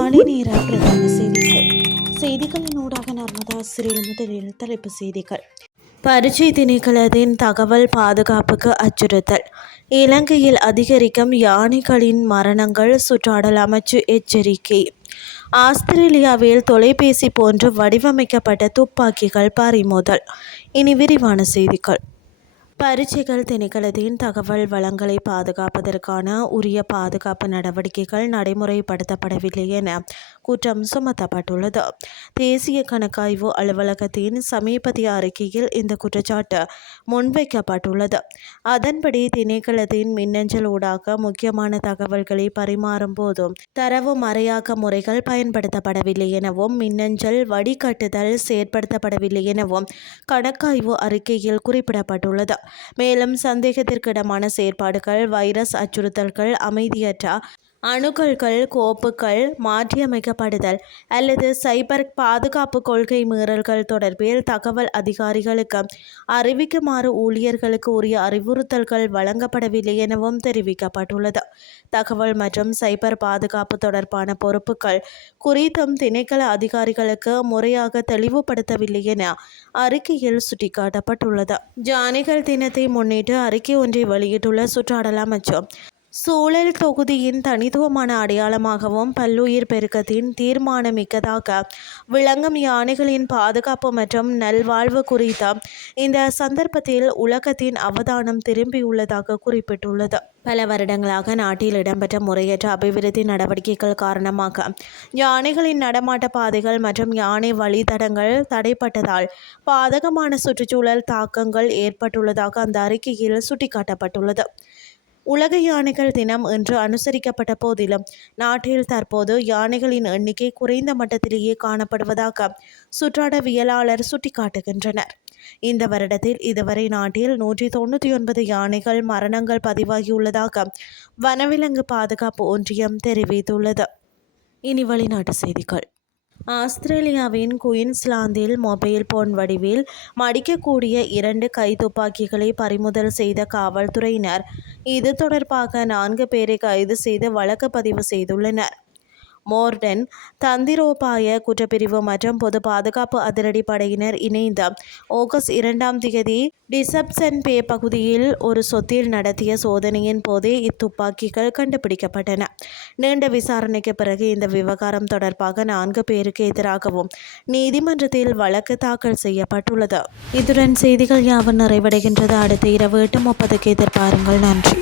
காலை நேர பிரதான செய்திகளின் ஊடாக நர்மதா சிறில் முதலில் தலைப்பு செய்திகள். பரீட்சை திணைக்களத்தின் தகவல் பாதுகாப்புக்கு அச்சுறுத்தல். இலங்கையில் அதிகரிக்கும் யானைகளின் மரணங்கள், சுற்றாடல் அமைச்சு எச்சரிக்கை. ஆஸ்திரேலியாவில் தொலைபேசி போன்று வடிவமைக்கப்பட்ட துப்பாக்கிகள் பறிமுதல். இனி விரிவான செய்திகள். பரீட்சைகள் திணைக்களத்தின் தகவல் வளங்களை பாதுகாப்பதற்கான உரிய பாதுகாப்பு நடவடிக்கைகள் நடைமுறைப்படுத்தப்படவில்லை என குற்றம் சுமத்தப்பட்டுள்ளது. தேசிய கணக்காய்வு அலுவலகத்தின் சமீபத்திய அறிக்கையில் இந்த குற்றச்சாட்டு முன்வைக்கப்பட்டுள்ளது. அதன்படி திணைக்களத்தின் மின்னஞ்சல் ஊடாக முக்கியமான தகவல்களை பரிமாறும் போதும் தரவு மறையாக்க முறைகள் பயன்படுத்தப்படவில்லை எனவும் மின்னஞ்சல் வடிகட்டுதல் செயற்படுத்தப்படவில்லை எனவும் கணக்காய்வு அறிக்கையில் குறிப்பிடப்பட்டுள்ளது. மேலும் சந்தேகத்திற்கிடமான செயற்பாடுகள், வைரஸ் அச்சுறுத்தல்கள், அமைதியற்ற அணுகல்கள், கோப்புகள் மாற்றியமைக்கப்படுதல் அல்லது சைபர் பாதுகாப்பு கொள்கை மீறல்கள் தொடர்பில் தகவல் அதிகாரிகளுக்கு அறிவிக்குமாறு ஊழியர்களுக்கு உரிய அறிவுறுத்தல்கள் வழங்கப்படவில்லை எனவும் தெரிவிக்கப்பட்டுள்ளது. தகவல் மற்றும் சைபர் பாதுகாப்பு தொடர்பான பொறுப்புகள் குறித்தும் திணைக்கள அதிகாரிகளுக்கு முறையாக தெளிவுபடுத்தவில்லை என அறிக்கையில் சுட்டிக்காட்டப்பட்டுள்ளது. யானைகள் தினத்தை முன்னிட்டு அறிக்கை ஒன்றை வெளியிட்டுள்ள சுற்றாடல் அமைச்சு, சூழல் தொகுதியின் தனித்துவமான அடையாளமாகவும் பல்லுயிர் பெருக்கத்தின் தீர்மானமிக்கதாக விளங்கும் யானைகளின் பாதுகாப்பு மற்றும் நல்வாழ்வு குறித்த இந்த சந்தர்ப்பத்தில் உலகத்தின் அவதானம் திரும்பியுள்ளதாக குறிப்பிட்டுள்ளது. பல வருடங்களாக நாட்டில் இடம்பெற்ற முறையற்ற அபிவிருத்தி நடவடிக்கைகள் காரணமாக யானைகளின் நடமாட்ட பாதைகள் மற்றும் யானை வழித்தடங்கள் தடைப்பட்டதால் பாதகமான சுற்றுச்சூழல் தாக்கங்கள் ஏற்பட்டுள்ளதாக அந்த அறிக்கையில் சுட்டிக்காட்டப்பட்டுள்ளது. உலக யானைகள் தினம் இன்று அனுசரிக்கப்பட்ட போதிலும் நாட்டில் தற்போது யானைகளின் எண்ணிக்கை குறைந்த மட்டத்திலேயே காணப்படுவதாக சுற்றாடவியலாளர் சுட்டிக்காட்டுகின்றனர். இந்த வருடத்தில் இதுவரை நாட்டில் 199 யானைகள் மரணங்கள் பதிவாகியுள்ளதாக வனவிலங்கு பாதுகாப்பு ஒன்றியம் தெரிவித்துள்ளது. இனி வெளிநாட்டு செய்திகள். ஆஸ்திரேலியாவின் குயின்ஸ்லாந்தில் மொபைல் போன் வடிவில் மடிக்கக்கூடிய 2 கைத்துப்பாக்கிகளை பறிமுதல் செய்த காவல்துறையினர் இது தொடர்பாக 4 பேரை கைது செய்து வழக்கு பதிவு செய்துள்ளனர். மோர்டன் தந்திரோபாய குற்றப்பிரிவு மற்றும் பொது பாதுகாப்பு அதிரடி படையினர் இணைந்து ஆகஸ்ட் 2 டிசப்சன் பே பகுதியில் ஒரு சொத்தில் நடத்திய சோதனையின் போதே இத்துப்பாக்கிகள் கண்டுபிடிக்கப்பட்டன. நீண்ட விசாரணைக்கு பிறகு இந்த விவகாரம் தொடர்பாக 4 பேருக்கு எதிராகவும் நீதிமன்றத்தில் வழக்கு தாக்கல் செய்யப்பட்டுள்ளது. இத்துடன் செய்திகள் யாவும் நிறைவடைகின்றது. அடுத்த இரவு 8:30 எதிர்பாருங்கள். நன்றி.